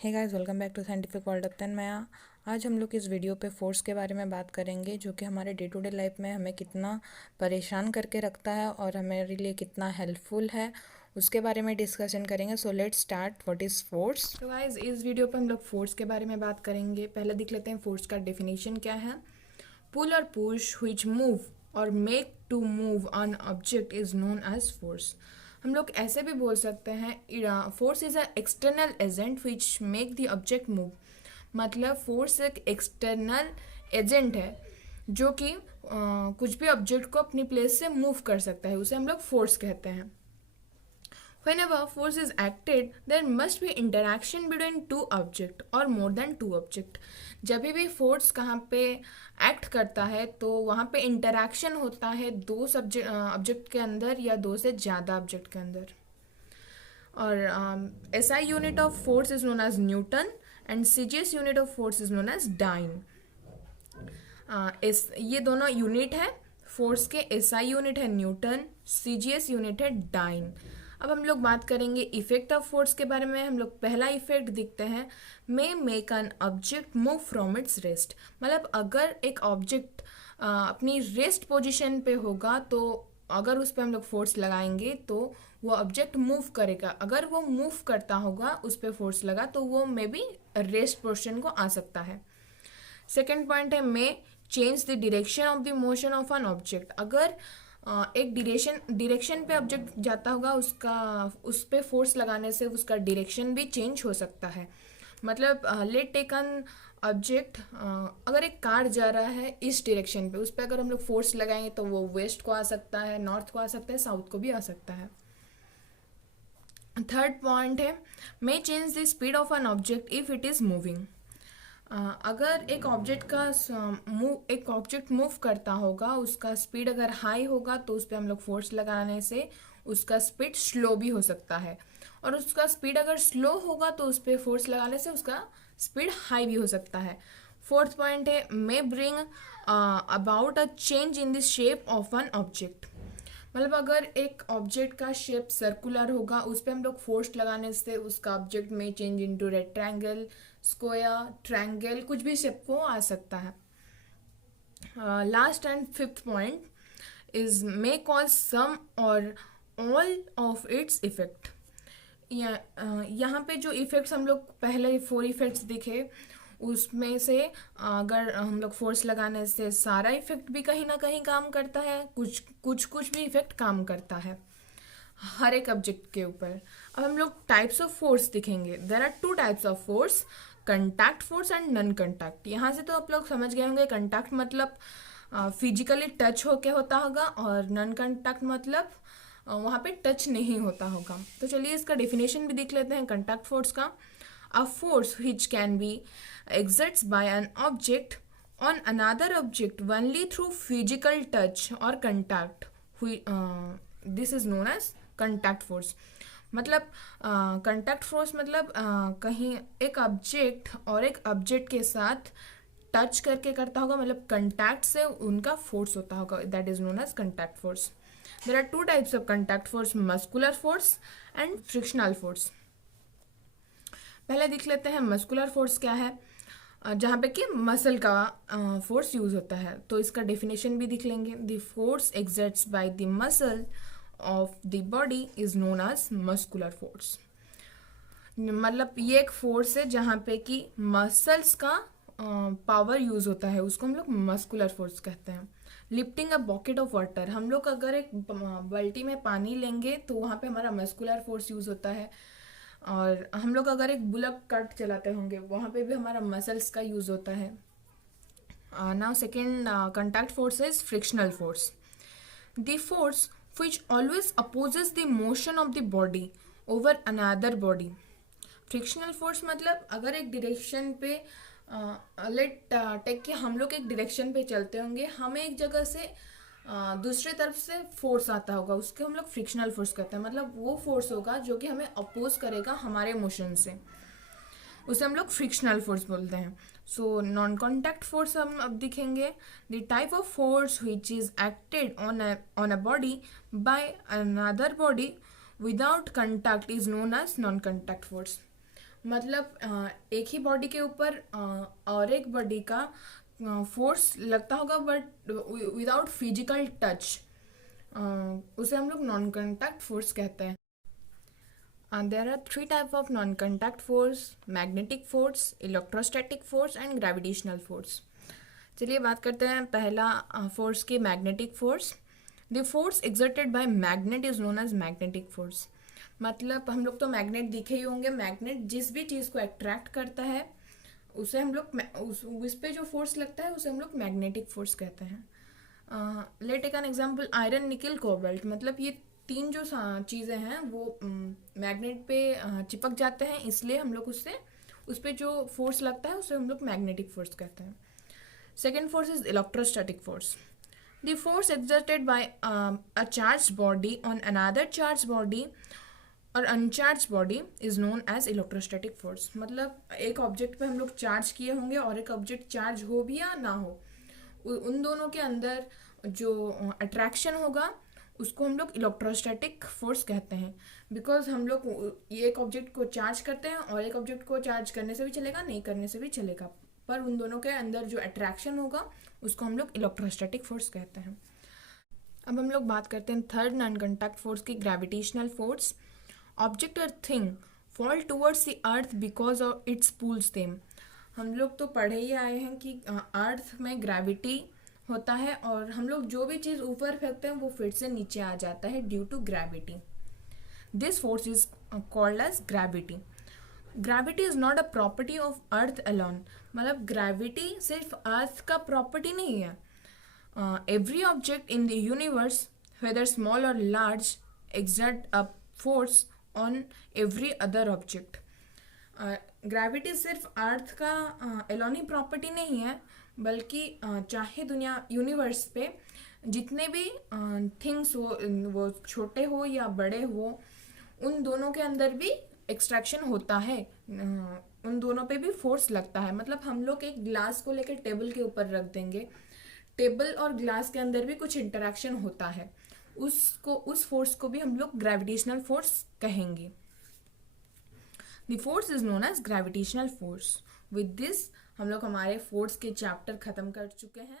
Hey guys, welcome back to scientific world of Tanmaya. आज हम लोग इस वीडियो पे फोर्स के बारे में बात करेंगे, जो कि हमारे डे टू डे लाइफ में हमें कितना परेशान करके रखता है और हमारे लिए कितना हेल्पफुल है, उसके बारे में डिस्कशन करेंगे। So let's start. What is force? तो गाइज इस वीडियो पे हम लोग फोर्स के बारे में बात करेंगे। पहले देख लेते हैं फोर्स का डेफिनेशन क्या है। पुल और push which move or make to move on object is known as force. हम लोग ऐसे भी बोल सकते हैं force is a external agent which make the object move. मतलब फोर्स एक एक्सटर्नल एजेंट है जो कि कुछ भी ऑब्जेक्ट को अपनी प्लेस से मूव कर सकता है, उसे हम लोग फोर्स कहते हैं। Whenever force is acted, there must be interaction between two object or more than two object. जब भी फोर्स कहाँ पे एक्ट करता है तो वहाँ पे इंटरैक्शन होता है दो सब्जेक्ट ऑब्जेक्ट के अंदर या दो से ज़्यादा ऑब्जेक्ट के अंदर। और SI unit of force is known as newton and CGS unit of force is known as dyne. ये दोनों यूनिट है फोर्स के। SI यूनिट है न्यूटन, CGS यूनिट है डाइन। अब हम लोग बात करेंगे इफेक्ट ऑफ फोर्स के बारे में। हम लोग पहला इफेक्ट देखते हैं, may make an object move from its rest. मतलब अगर एक ऑब्जेक्ट अपनी रेस्ट पोजीशन पे होगा तो अगर उस पर हम लोग फोर्स लगाएंगे तो वो ऑब्जेक्ट मूव करेगा। अगर वो मूव करता होगा उस पर फोर्स लगा तो वो मे बी रेस्ट पोजीशन को आ सकता है। सेकेंड पॉइंट है मे change the direction of the motion of an object. अगर एक डायरेक्शन पे ऑब्जेक्ट जाता होगा उस पे फोर्स लगाने से उसका डायरेक्शन भी चेंज हो सकता है। मतलब लेट टेक एन ऑब्जेक्ट, अगर एक कार जा रहा है इस डायरेक्शन पे, उस पर अगर हम लोग फोर्स लगाएंगे तो वो वेस्ट को आ सकता है, नॉर्थ को आ सकता है, साउथ को भी आ सकता है। थर्ड पॉइंट है मे change the speed of an object if it is moving. अगर एक ऑब्जेक्ट मूव करता होगा, उसका स्पीड अगर हाई होगा तो उस पर हम लोग फोर्स लगाने से उसका स्पीड स्लो भी हो सकता है, और उसका स्पीड अगर स्लो होगा तो उस पर फोर्स लगाने से उसका स्पीड हाई भी हो सकता है। फोर्थ पॉइंट है मे bring about a change in the shape of an object. मतलब अगर एक ऑब्जेक्ट का शेप सर्कुलर होगा उस पर हम लोग फोर्स लगाने से उसका ऑब्जेक्ट में change into rectangle, square, triangle, कुछ भी शेप को आ सकता है। Last and fifth point is may cause some or all of its effect. यहाँ पे जो इफेक्ट्स हम लोग पहले 4 इफेक्ट्स दिखे उसमें से अगर हम लोग फोर्स लगाने से सारा इफेक्ट भी कहीं ना कहीं काम करता है, कुछ भी इफेक्ट काम करता है हर एक ऑब्जेक्ट के ऊपर। अब हम लोग टाइप्स ऑफ फोर्स दिखेंगे। There are 2 types of force, contact force and non contact. यहाँ से तो आप लोग समझ गए होंगे कंटैक्ट मतलब फिजिकली टच होके होता होगा, और नॉन कंटैक्ट मतलब वहाँ पे टच नहीं होता होगा। तो चलिए इसका डेफिनेशन भी देख लेते हैं कंटैक्ट फोर्स का। A force which can be exerted by an object on another object only through physical touch or contact. This is known as contact force. मतलब कंटैक्ट फोर्स मतलब कहीं एक ऑब्जेक्ट और एक ऑब्जेक्ट के साथ टच करके करता होगा, मतलब कंटैक्ट से उनका फोर्स होता होगा, that is known as contact force. There are 2 types of contact force, muscular force and frictional force. पहले देख लेते हैं मस्कुलर फोर्स क्या है, जहाँ पे कि मसल का फोर्स यूज होता है। तो इसका डेफिनेशन भी देख लेंगे। The force exerts by the muscle of the body is known as muscular force. मतलब ये एक फोर्स है जहाँ पे कि मसल्स का पावर यूज होता है, उसको हम लोग मस्कुलर फोर्स कहते हैं। Lifting a bouquet of water, हम लोग अगर एक बाल्टी में पानी लेंगे तो वहाँ पे हमारा मस्कुलर फोर्स यूज होता है। और हम लोग अगर एक बुलक कार्ट चलाते होंगे वहाँ पे भी हमारा मसल्स का यूज होता है। Now second contact force is frictional force, the force which always opposes the motion of the body over another body. Frictional force मतलब अगर एक डायरेक्शन पे लेट टेक के हम लोग एक डायरेक्शन पे चलते होंगे, हमें एक जगह से दूसरे तरफ से फोर्स आता होगा, उसके हम लोग फ्रिक्शनल फोर्स कहते हैं। मतलब वो फोर्स होगा जो कि हमें अपोज करेगा हमारे मोशन से, उसे हम लोग फ्रिक्शनल फोर्स बोलते हैं। सो नॉन कॉन्टैक्ट फोर्स हम अब दिखेंगे। The type of force which is acted on a body by another body without contact is known as non contact force. मतलब एक ही बॉडी के ऊपर और एक बॉडी का फोर्स लगता होगा बट विदाउट फिजिकल टच, उसे हम लोग नॉन कॉन्टैक्ट फोर्स कहते हैं. There are three types of non-contact force: magnetic force, electrostatic force and gravitational force. चलिए बात करते हैं पहला फोर्स की, magnetic force. The force exerted by magnet is known as magnetic force. मतलब हम लोग तो मैग्नेट दिखे ही होंगे. मैग्नेट जिस भी चीज़ को अट्रैक्ट करता है उसे हम लोग उस पे जो फोर्स लगता है उसे हम लोग मैग्नेटिक फोर्स कहते हैं. Let take an example, iron, nickel, cobalt. मतलब ये तीन जो चीज़ें हैं वो मैग्नेट पे चिपक जाते हैं, इसलिए हम लोग उस पे जो फोर्स लगता है उसे हम लोग मैग्नेटिक फोर्स कहते हैं. Second force is electrostatic force. The force exerted by a charge body on another charge body or uncharge body is known as electrostatic force. मतलब एक ऑब्जेक्ट पे हम लोग चार्ज किए होंगे और एक ऑब्जेक्ट चार्ज हो भी या ना हो, उन दोनों के अंदर जो अट्रैक्शन होगा उसको हम लोग इलेक्ट्रोस्टैटिक फोर्स कहते हैं. बिकॉज हम लोग ये एक ऑब्जेक्ट को चार्ज करते हैं और एक ऑब्जेक्ट को चार्ज करने से भी चलेगा, नहीं करने से भी चलेगा, पर उन दोनों के अंदर जो अट्रैक्शन होगा उसको हम लोग इलेक्ट्रोस्टैटिक फोर्स कहते हैं. अब हम लोग बात करते हैं थर्ड नॉन कॉन्टैक्ट फोर्स की, gravitational force. Object or thing fall towards the earth because of its pulls them. हम लोग तो पढ़े ही आए हैं कि अर्थ में ग्रेविटी होता है और हम लोग जो भी चीज़ ऊपर फेंकते हैं वो फिर से नीचे आ जाता है due to gravity. This force is called as gravity. Gravity is not a property of earth alone. मतलब ग्रेविटी सिर्फ अर्थ का प्रॉपर्टी नहीं है. Every object in the universe, whether small or large, exert a force on every other object. Gravity सिर्फ earth का एलोनी property नहीं है, बल्कि चाहे दुनिया यूनिवर्स पे जितने भी थिंग्स हो, वो छोटे हो या बड़े हो, उन दोनों के अंदर भी एक्सट्रैक्शन होता है, उन दोनों पे भी फोर्स लगता है. मतलब हम लोग एक ग्लास को लेकर टेबल के ऊपर रख देंगे, टेबल और ग्लास के अंदर भी कुछ इंटरेक्शन होता है, उस फोर्स को भी हम लोग ग्रेविटेशनल फोर्स कहेंगे. The force is known as gravitational force. With this हम लोग हमारे फोर्स के चैप्टर खत्म कर चुके हैं.